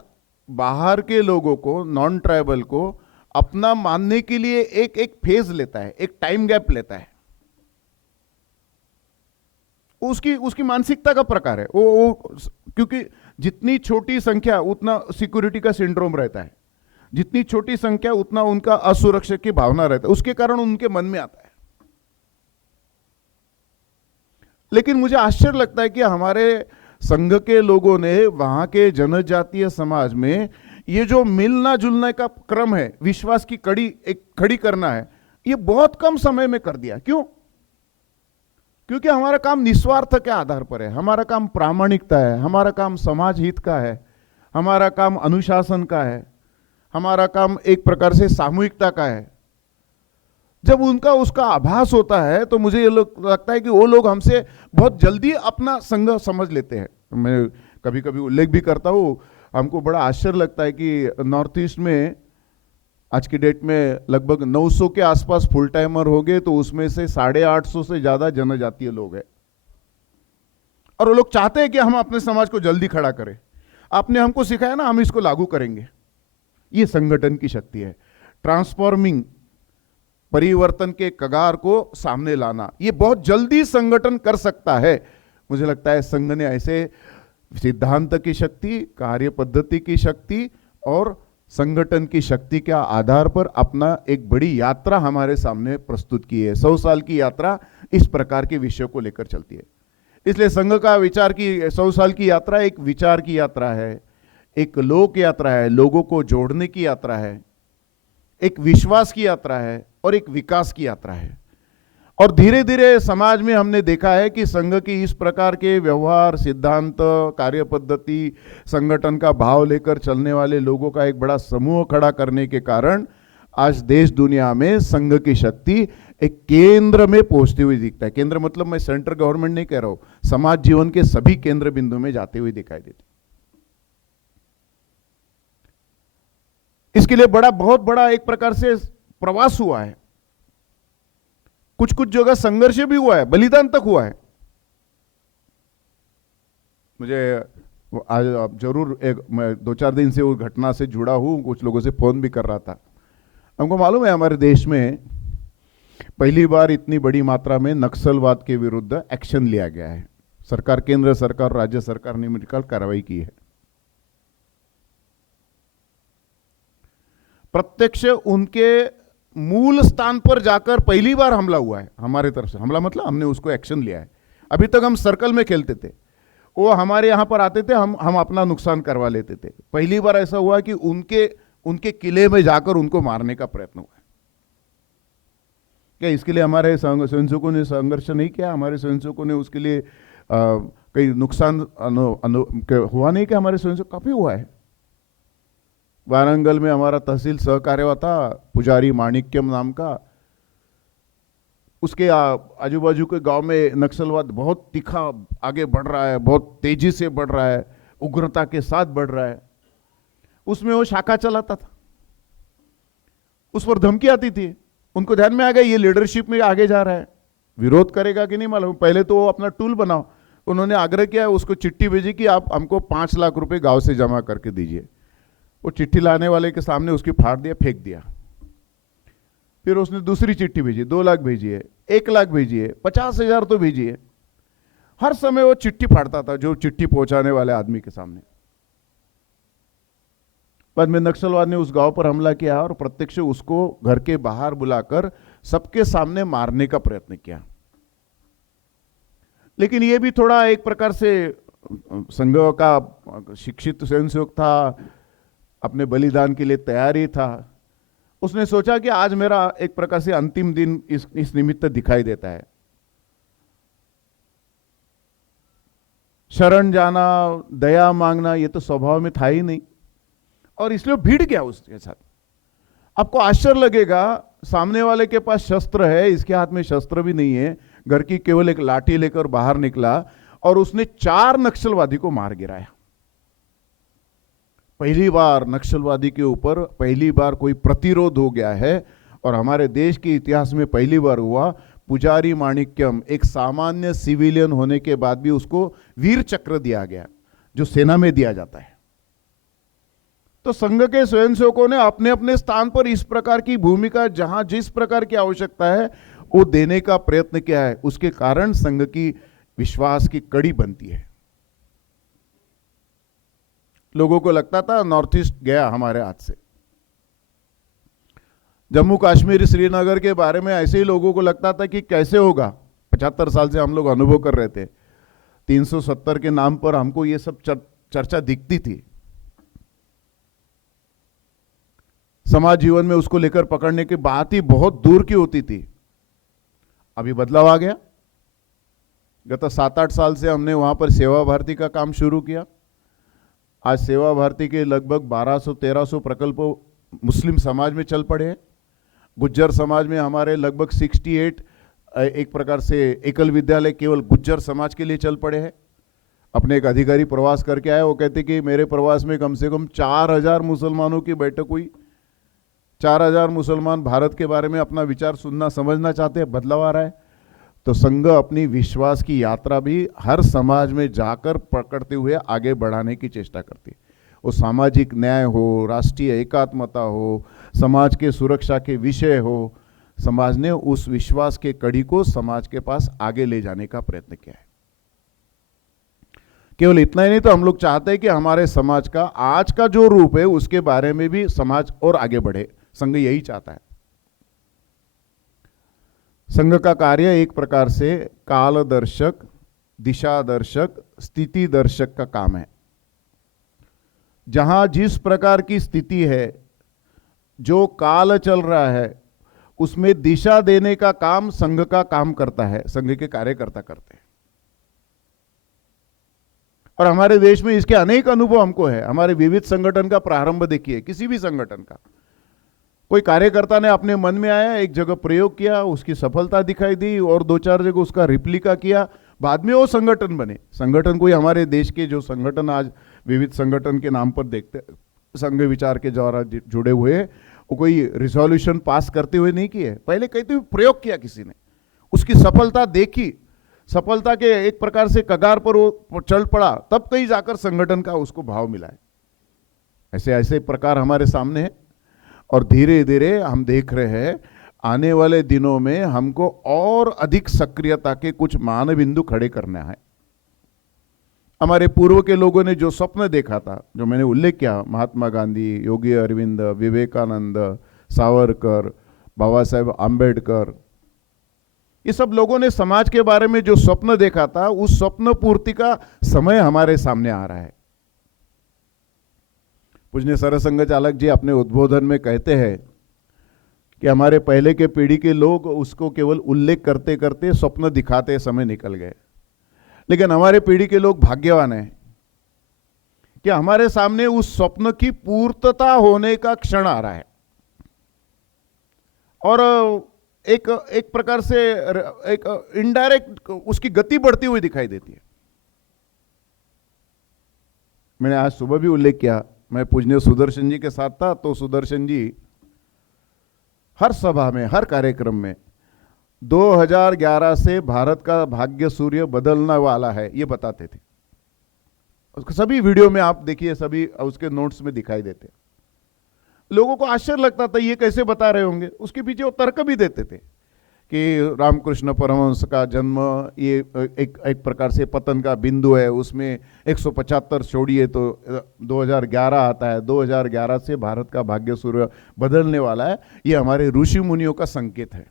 बाहर के लोगों को, नॉन ट्राइबल को अपना मानने के लिए एक एक फेज लेता है, एक टाइम गैप लेता है। उसकी मानसिकता का प्रकार है वो क्योंकि जितनी छोटी संख्या उतना सिक्योरिटी का सिंड्रोम रहता है, जितनी छोटी संख्या उतना उनका असुरक्षा की भावना रहता है, उसके कारण उनके मन में आता है। लेकिन मुझे आश्चर्य लगता है कि हमारे संघ के लोगों ने वहां के जनजातीय समाज में ये जो मिलना जुलने का क्रम है, विश्वास की कड़ी एक खड़ी करना है, ये बहुत कम समय में कर दिया। क्यों? क्योंकि हमारा काम निस्वार्थ के आधार पर है, हमारा काम प्रामाणिकता है, हमारा काम समाज हित का है, हमारा काम अनुशासन का है, हमारा काम एक प्रकार से सामूहिकता का है। जब उनका उसका आभास होता है तो मुझे ये लगता है कि वो लोग हमसे बहुत जल्दी अपना संघ समझ लेते हैं। मैं कभी कभी उल्लेख भी करता हूँ, हमको बड़ा आश्चर्य लगता है कि नॉर्थ ईस्ट में आज की डेट में लगभग 900 के आसपास फुल टाइमर हो गए, तो उसमें से 850 से ज्यादा जनजातीय लोग हैं, और वो लोग चाहते हैं कि हम अपने समाज को जल्दी खड़ा करें। आपने हमको सिखाया ना, हम इसको लागू करेंगे। ये संगठन की शक्ति है, ट्रांसफॉर्मिंग, परिवर्तन के कगार को सामने लाना, ये बहुत जल्दी संगठन कर सकता है। मुझे लगता है संघ ने ऐसे सिद्धांत की शक्ति, कार्य पद्धति की शक्ति और संगठन की शक्ति के आधार पर अपना एक बड़ी यात्रा हमारे सामने प्रस्तुत की है। 100 साल की यात्रा इस प्रकार के विषयों को लेकर चलती है। इसलिए संघ का विचार की 100 साल की यात्रा एक विचार की यात्रा है, एक लोक यात्रा है, लोगों को जोड़ने की यात्रा है, एक विश्वास की यात्रा है और एक विकास की यात्रा है। और धीरे धीरे समाज में हमने देखा है कि संघ की इस प्रकार के व्यवहार, सिद्धांत, कार्य पद्धति, संगठन का भाव लेकर चलने वाले लोगों का एक बड़ा समूह खड़ा करने के कारण आज देश दुनिया में संघ की शक्ति एक केंद्र में पहुंचती हुई दिखता है। केंद्र मतलब मैं सेंट्रल गवर्नमेंट नहीं कह रहा हूं, समाज जीवन के सभी केंद्र बिंदु में जाते हुए दिखाई देती। इसके लिए बहुत बड़ा एक प्रकार से प्रवास हुआ है, कुछ कुछ जगह संघर्ष भी हुआ है, बलिदान तक हुआ है। मुझे आज जरूर मैं 2-4 दिन से उस घटना से जुड़ा हूं, कुछ लोगों से फोन भी कर रहा था। हमको मालूम है हमारे देश में पहली बार इतनी बड़ी मात्रा में नक्सलवाद के विरुद्ध एक्शन लिया गया है। सरकार, केंद्र सरकार, राज्य सरकार ने मिलकर कार्रवाई की है। प्रत्यक्ष उनके मूल स्थान पर जाकर पहली बार हमला हुआ है हमारे तरफ से। हमला मतलब हमने उसको एक्शन लिया है। अभी तक हम सर्कल में खेलते थे, वो हमारे यहां पर आते थे, हम अपना नुकसान करवा लेते थे। पहली बार ऐसा हुआ कि उनके किले में जाकर उनको मारने का प्रयत्न हुआ। क्या इसके लिए हमारे स्वयंसेवकों ने संघर्ष नहीं किया? हमारे स्वयंसेवकों ने उसके लिए कई नुकसान हुआ नहीं? कि हमारे स्वयंसेवक काफी हुआ है। वारंगल में हमारा तहसील सहकार्य था, पुजारी माणिक्यम नाम का, उसके आजू बाजू के गांव में नक्सलवाद बहुत तीखा आगे बढ़ रहा है, बहुत तेजी से बढ़ रहा है, उग्रता के साथ बढ़ रहा है। उसमें वो शाखा चलाता था, उस पर धमकी आती थी। उनको ध्यान में आ गया ये लीडरशिप में आगे जा रहा है, विरोध करेगा कि नहीं मालूम। पहले तो वो अपना टूल बनाओ। उन्होंने आग्रह किया, उसको चिट्ठी भेजी कि आप हमको 5 लाख रुपए गांव से जमा करके दीजिए। वो चिट्ठी लाने वाले के सामने उसकी फाड़ दिया, फेंक दिया। फिर उसने दूसरी चिट्ठी भेजी, 2 लाख भेजिए, 1 लाख भेजिए, 50,000 तो भेजिए। हर समय वो चिट्ठी फाड़ता था जो चिट्ठी पहुंचाने वाले आदमी के सामने। बाद में नक्सलवाद ने उस गांव पर हमला किया और प्रत्यक्ष उसको घर के बाहर बुलाकर सबके सामने मारने का प्रयत्न किया। लेकिन यह भी थोड़ा एक प्रकार से संघ का शिक्षित स्वयंसेवक था, अपने बलिदान के लिए तैयार ही था। उसने सोचा कि आज मेरा एक प्रकार से अंतिम दिन इस निमित्त दिखाई देता है। शरण जाना, दया मांगना, ये तो स्वभाव में था ही नहीं, और इसलिए भीड़ गया उसके साथ। आपको आश्चर्य लगेगा, सामने वाले के पास शस्त्र है, इसके हाथ में शस्त्र भी नहीं है, घर की केवल एक लाठी लेकर बाहर निकला और उसने 4 नक्सलवादी को मार गिराया। पहली बार नक्सलवादी के ऊपर पहली बार कोई प्रतिरोध हो गया है, और हमारे देश के इतिहास में पहली बार हुआ। पुजारी माणिक्यम, एक सामान्य सिविलियन होने के बाद भी उसको वीर चक्र दिया गया, जो सेना में दिया जाता है। तो संघ के स्वयंसेवकों ने अपने अपने स्थान पर इस प्रकार की भूमिका, जहां जिस प्रकार की आवश्यकता है वो देने का प्रयत्न किया है। उसके कारण संघ की विश्वास की कड़ी बनती है। लोगों को लगता था नॉर्थ ईस्ट गया हमारे हाथ से। जम्मू कश्मीर, श्रीनगर के बारे में ऐसे ही लोगों को लगता था कि कैसे होगा। 75 साल से हम लोग अनुभव कर रहे थे। 370 के नाम पर हमको ये सब चर्चा दिखती थी। समाज जीवन में उसको लेकर पकड़ने की बात ही बहुत दूर की होती थी। अभी बदलाव आ गया। गत 7-8 साल से हमने वहां पर सेवा भारती का काम शुरू किया। आज सेवा भारती के लगभग 1200-1300 प्रकल्प मुस्लिम समाज में चल पड़े हैं। गुज्जर समाज में हमारे लगभग 68 एक प्रकार से एकल विद्यालय केवल गुज्जर समाज के लिए चल पड़े हैं। अपने एक अधिकारी प्रवास करके आए, वो कहते कि मेरे प्रवास में कम से कम 4000 मुसलमानों की बैठक हुई। 4000 मुसलमान भारत के बारे में अपना विचार सुनना समझना चाहते हैं। बदलाव आ रहा है। तो संघ अपनी विश्वास की यात्रा भी हर समाज में जाकर पकड़ते हुए आगे बढ़ाने की चेष्टा करती है। वो सामाजिक न्याय हो, राष्ट्रीय एकात्मता हो, समाज के सुरक्षा के विषय हो, समाज ने उस विश्वास के कड़ी को समाज के पास आगे ले जाने का प्रयत्न किया है। केवल इतना ही नहीं, तो हम लोग चाहते हैं कि हमारे समाज का आज का जो रूप है उसके बारे में भी समाज और आगे बढ़े। संघ यही चाहता है। संघ का कार्य एक प्रकार से कालदर्शक, दिशादर्शक, स्थिति दर्शक का काम है। जहां जिस प्रकार की स्थिति है, जो काल चल रहा है, उसमें दिशा देने का काम संघ का काम करता है, संघ के कार्यकर्ता करते हैं। और हमारे देश में इसके अनेक अनुभव हमको है। हमारे विविध संगठन का प्रारंभ देखिए, किसी भी संगठन का कोई कार्यकर्ता ने अपने मन में आया, एक जगह प्रयोग किया, उसकी सफलता दिखाई दी, और 2-4 जगह उसका रिप्लिका किया, बाद में वो संगठन बने। संगठन कोई हमारे देश के जो संगठन आज विविध संगठन के नाम पर देखते, संघ विचार के द्वारा जुड़े हुए, वो कोई रिजोल्यूशन पास करते हुए नहीं किए। पहले कहते हुए प्रयोग किया किसी ने, उसकी सफलता देखी, सफलता के एक प्रकार से कगार पर वो चल पड़ा, तब कहीं जाकर संगठन का उसको भाव मिला है। ऐसे ऐसे प्रकार हमारे सामने है, और धीरे धीरे हम देख रहे हैं आने वाले दिनों में हमको और अधिक सक्रियता के कुछ मानबिंदु खड़े करना है। हमारे पूर्व के लोगों ने जो स्वप्न देखा था, जो मैंने उल्लेख किया, महात्मा गांधी, योगी अरविंद, विवेकानंद, सावरकर, बाबा साहेब आंबेडकर, ये सब लोगों ने समाज के बारे में जो स्वप्न देखा था, उस स्वप्न पूर्ति का समय हमारे सामने आ रहा है। पूज्य सरसंघ चालक जी अपने उद्बोधन में कहते हैं कि हमारे पहले के पीढ़ी के लोग उसको केवल उल्लेख करते करते स्वप्न दिखाते समय निकल गए, लेकिन हमारे पीढ़ी के लोग भाग्यवान हैं कि हमारे सामने उस स्वप्न की पूर्तता होने का क्षण आ रहा है। और एक प्रकार से एक इनडायरेक्ट उसकी गति बढ़ती हुई दिखाई देती है। मैंने आज सुबह भी उल्लेख किया, मैं पूज्य सुदर्शन जी के साथ था, तो सुदर्शन जी हर सभा में, हर कार्यक्रम में 2011 से भारत का भाग्य सूर्य बदलने वाला है ये बताते थे। उसके सभी वीडियो में आप देखिए, सभी उसके नोट्स में दिखाई देते। लोगों को आश्चर्य लगता था ये कैसे बता रहे होंगे। उसके पीछे वो तर्क भी देते थे कि रामकृष्ण परमहंस का जन्म ये एक प्रकार से पतन का बिंदु है, उसमें 175 छोड़िए तो 2011 आता है, 2011 से भारत का भाग्य सूर्य बदलने वाला है, ये हमारे ऋषि मुनियों का संकेत है।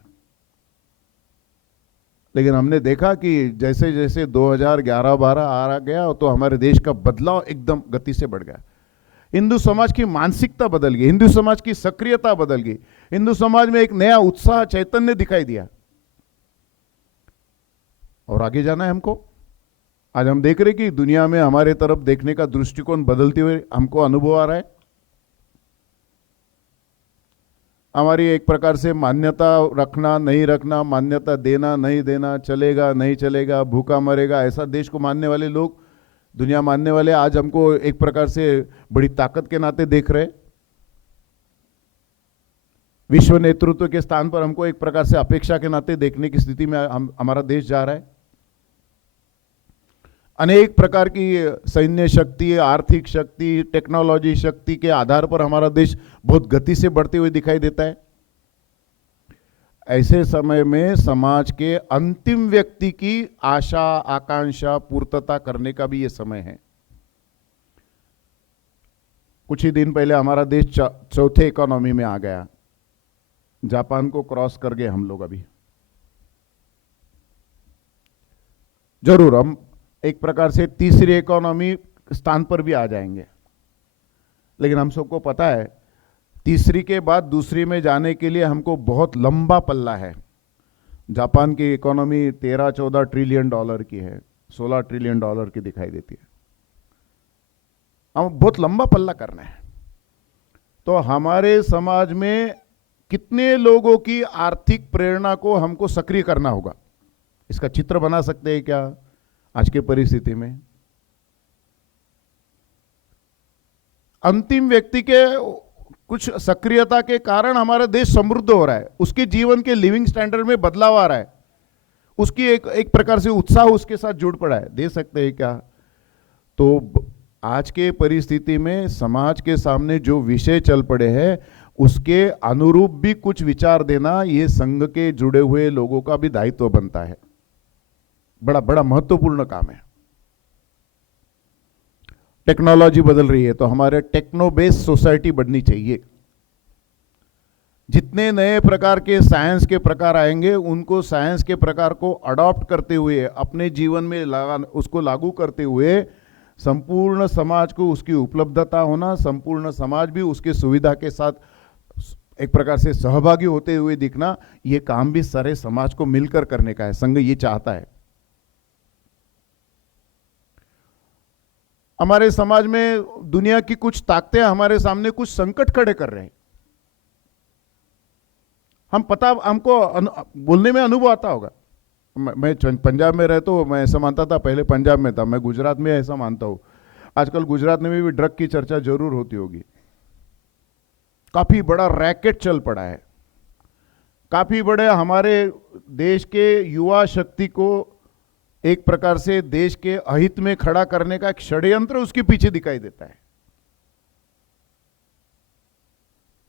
लेकिन हमने देखा कि जैसे जैसे 2011-12 आ गया तो हमारे देश का बदलाव एकदम गति से बढ़ गया। हिंदू समाज की मानसिकता बदल गई, हिंदू समाज की सक्रियता बदल गई, हिंदू समाज में एक नया उत्साह चैतन्य दिखाई दिया और आगे जाना है हमको। आज हम देख रहे कि दुनिया में हमारे तरफ देखने का दृष्टिकोण बदलते हुए हमको अनुभव आ रहा है। हमारी एक प्रकार से मान्यता रखना नहीं रखना, मान्यता देना नहीं देना, चलेगा नहीं चलेगा, भूखा मरेगा, ऐसा देश को मानने वाले लोग, दुनिया मानने वाले आज हमको एक प्रकार से बड़ी ताकत के नाते देख रहे। विश्व नेतृत्व के स्थान पर हमको एक प्रकार से अपेक्षा के नाते देखने की स्थिति में हमारा देश जा रहा है। अनेक प्रकार की सैन्य शक्ति, आर्थिक शक्ति, टेक्नोलॉजी शक्ति के आधार पर हमारा देश बहुत गति से बढ़ते हुए दिखाई देता है। ऐसे समय में समाज के अंतिम व्यक्ति की आशा आकांक्षा पूर्तता करने का भी ये समय है। कुछ ही दिन पहले हमारा देश चौथे इकोनॉमी में आ गया, जापान को क्रॉस कर गए हम लोग। अभी जरूर हम एक प्रकार से तीसरी इकोनॉमी स्थान पर भी आ जाएंगे, लेकिन हम सबको पता है तीसरी के बाद दूसरी में जाने के लिए हमको बहुत लंबा पल्ला है। जापान की इकोनॉमी 13-14 ट्रिलियन डॉलर की है, 16 ट्रिलियन डॉलर की दिखाई देती है। हम बहुत लंबा पल्ला करना है। तो हमारे समाज में कितने लोगों की आर्थिक प्रेरणा को हमको सक्रिय करना होगा, इसका चित्र बना सकते हैं क्या आज के परिस्थिति में? अंतिम व्यक्ति के कुछ सक्रियता के कारण हमारा देश समृद्ध हो रहा है, उसके जीवन के लिविंग स्टैंडर्ड में बदलाव आ रहा है, उसकी एक प्रकार से उत्साह उसके साथ जुड़ पड़ा है। दे सकते हैं क्या? तो आज के परिस्थिति में समाज के सामने जो विषय चल पड़े हैं उसके अनुरूप भी कुछ विचार देना, ये संघ के जुड़े हुए लोगों का भी दायित्व बनता है। बड़ा बड़ा महत्वपूर्ण काम है। टेक्नोलॉजी बदल रही है तो हमारे टेक्नो बेस्ड सोसाइटी बढ़नी चाहिए। जितने नए प्रकार के साइंस के प्रकार आएंगे उनको साइंस के प्रकार को अडॉप्ट करते हुए अपने जीवन में उसको लागू करते हुए संपूर्ण समाज को उसकी उपलब्धता होना, संपूर्ण समाज भी उसके सुविधा के साथ एक प्रकार से सहभागी होते हुए दिखना, ये काम भी सारे समाज को मिलकर करने का है। संघ ये चाहता है। हमारे समाज में दुनिया की कुछ ताकतें हमारे सामने कुछ संकट खड़े कर रहे हैं। हमको बोलने में अनुभव आता होगा। मैं पंजाब में रहता हूँ, मैं ऐसा मानता था, पहले पंजाब में था, मैं गुजरात में ऐसा मानता हूँ। आजकल गुजरात में भी ड्रग की चर्चा जरूर होती होगी। काफी बड़ा रैकेट चल पड़ा है। काफी बड़े हमारे देश के युवा शक्ति को एक प्रकार से देश के अहित में खड़ा करने का एक षड्यंत्र उसके पीछे दिखाई देता है।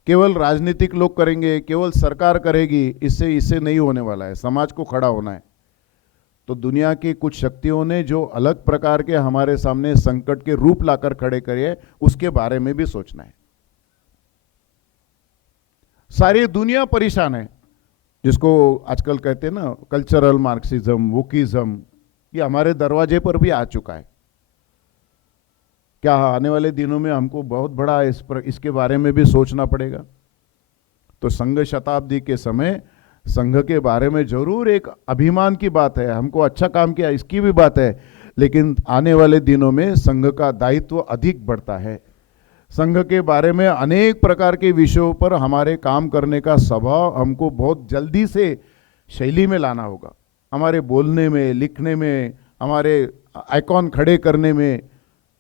केवल राजनीतिक लोग करेंगे, केवल सरकार करेगी, इससे नहीं होने वाला है। समाज को खड़ा होना है। तो दुनिया की कुछ शक्तियों ने जो अलग प्रकार के हमारे सामने संकट के रूप लाकर खड़े करे, उसके बारे में भी सोचना है। सारी दुनिया परेशान है, जिसको आजकल कहते हैं ना कल्चरल मार्क्सिज्म, वोकिज्म, ये हमारे दरवाजे पर भी आ चुका है। क्या आने वाले दिनों में हमको बहुत बड़ा इसके बारे में भी सोचना पड़ेगा। तो संघ शताब्दी के समय संघ के बारे में जरूर एक अभिमान की बात है, हमको अच्छा काम किया इसकी भी बात है, लेकिन आने वाले दिनों में संघ का दायित्व अधिक बढ़ता है। संघ के बारे में अनेक प्रकार के विषयों पर हमारे काम करने का स्वभाव हमको बहुत जल्दी से शैली में लाना होगा। हमारे बोलने में, लिखने में, हमारे आइकॉन खड़े करने में,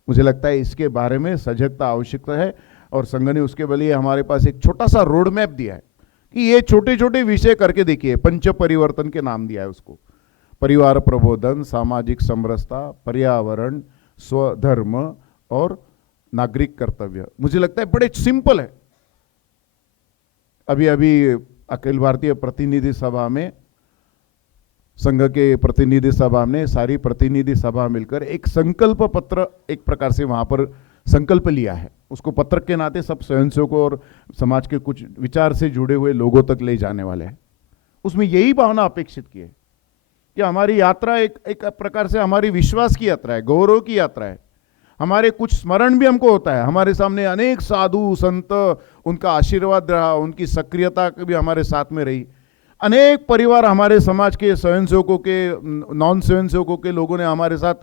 मुझे लगता है इसके बारे में सजगता आवश्यकता है। और संघ ने उसके लिए हमारे पास एक छोटा सा रोड मैप दिया है कि ये छोटे छोटे विषय करके देखिए। पंच परिवर्तन के नाम दिया है उसको। परिवार प्रबोधन, सामाजिक समरसता, पर्यावरण, स्वधर्म और नागरिक कर्तव्य। मुझे लगता है बड़े सिंपल है। अभी अखिल भारतीय प्रतिनिधि सभा में संघ के प्रतिनिधि सभा ने, सारी प्रतिनिधि सभा मिलकर एक संकल्प पत्र एक प्रकार से वहां पर संकल्प लिया है। उसको पत्र के नाते सब स्वयंसेवकों और समाज के कुछ विचार से जुड़े हुए लोगों तक ले जाने वाले हैं। उसमें यही भावना अपेक्षित की है कि हमारी यात्रा एक प्रकार से हमारी विश्वास की यात्रा है, गौरव की यात्रा है। हमारे कुछ स्मरण भी हमको होता है, हमारे सामने अनेक साधु संत, उनका आशीर्वाद रहा, उनकी सक्रियता भी हमारे साथ में रही। अनेक परिवार हमारे समाज के स्वयंसेवकों के, नॉन स्वयंसेवकों के लोगों ने हमारे साथ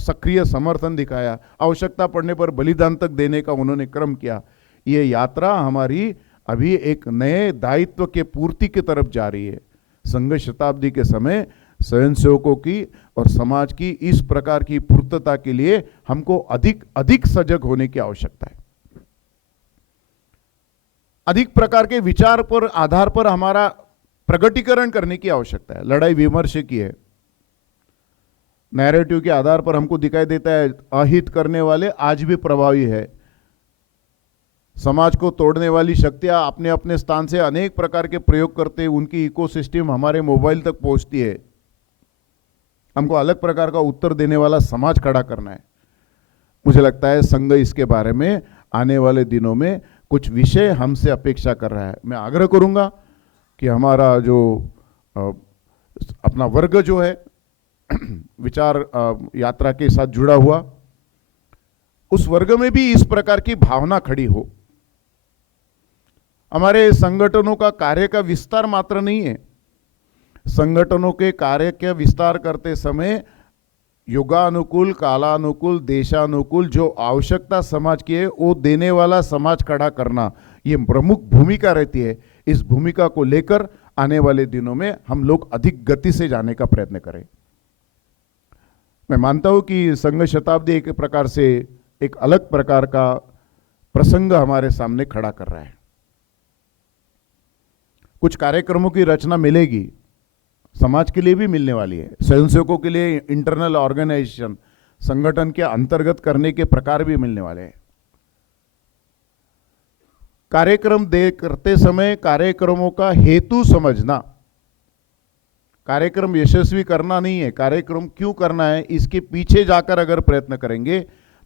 सक्रिय समर्थन दिखाया, आवश्यकता पड़ने पर बलिदान तक देने का उन्होंने क्रम किया। ये यात्रा हमारी अभी एक नए दायित्व के पूर्ति की तरफ जा रही है। संघ शताब्दी के समय स्वयंसेवकों की और समाज की इस प्रकार की पूर्तता के लिए हमको अधिक अधिक सजग होने की आवश्यकता है। अधिक प्रकार के विचार पर आधार पर हमारा प्रगटीकरण करने की आवश्यकता है। लड़ाई विमर्श की है, नैरेटिव के आधार पर हमको दिखाई देता है अहित करने वाले आज भी प्रभावी है। समाज को तोड़ने वाली शक्तियां अपने अपने स्थान से अनेक प्रकार के प्रयोग करते, उनकी इकोसिस्टम हमारे मोबाइल तक पहुंचती है। हमको अलग प्रकार का उत्तर देने वाला समाज खड़ा करना है। मुझे लगता है संघ इसके बारे में आने वाले दिनों में कुछ विषय हमसे अपेक्षा कर रहा है। मैं आग्रह करूंगा कि हमारा जो अपना वर्ग जो है विचार यात्रा के साथ जुड़ा हुआ, उस वर्ग में भी इस प्रकार की भावना खड़ी हो। हमारे संगठनों का कार्य का विस्तार मात्र नहीं है, संगठनों के कार्य का विस्तार करते समय युगानुकूल, कालानुकूल, देशानुकूल जो आवश्यकता समाज की है वो देने वाला समाज खड़ा करना, ये प्रमुख भूमिका रहती है। इस भूमिका को लेकर आने वाले दिनों में हम लोग अधिक गति से जाने का प्रयत्न करें। मैं मानता हूं कि संघ शताब्दी एक प्रकार से एक अलग प्रकार का प्रसंग हमारे सामने खड़ा कर रहा है। कुछ कार्यक्रमों की रचना मिलेगी, समाज के लिए भी मिलने वाली है, स्वयंसेवकों के लिए इंटरनल ऑर्गेनाइजेशन, संगठन के अंतर्गत करने के प्रकार भी मिलने वाले हैं। कार्यक्रम करते समय कार्यक्रमों का हेतु समझना, कार्यक्रम यशस्वी करना नहीं है, कार्यक्रम क्यों करना है इसके पीछे जाकर अगर प्रयत्न करेंगे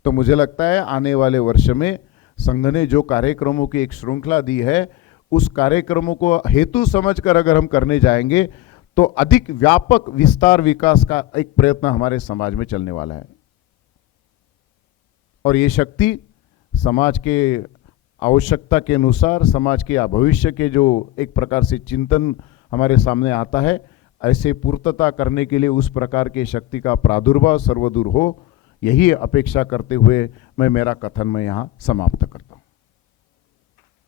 तो मुझे लगता है आने वाले वर्ष में संघ ने जो कार्यक्रमों की एक श्रृंखला दी है, उस कार्यक्रमों को हेतु समझकर अगर हम करने जाएंगे तो अधिक व्यापक विस्तार विकास का एक प्रयत्न हमारे समाज में चलने वाला है। और ये शक्ति समाज के आवश्यकता के अनुसार, समाज के भविष्य के जो एक प्रकार से चिंतन हमारे सामने आता है, ऐसे पूर्तता करने के लिए उस प्रकार की शक्ति का प्रादुर्भाव सर्वदूर हो, यही अपेक्षा करते हुए मैं मेरा कथन में यहाँ समाप्त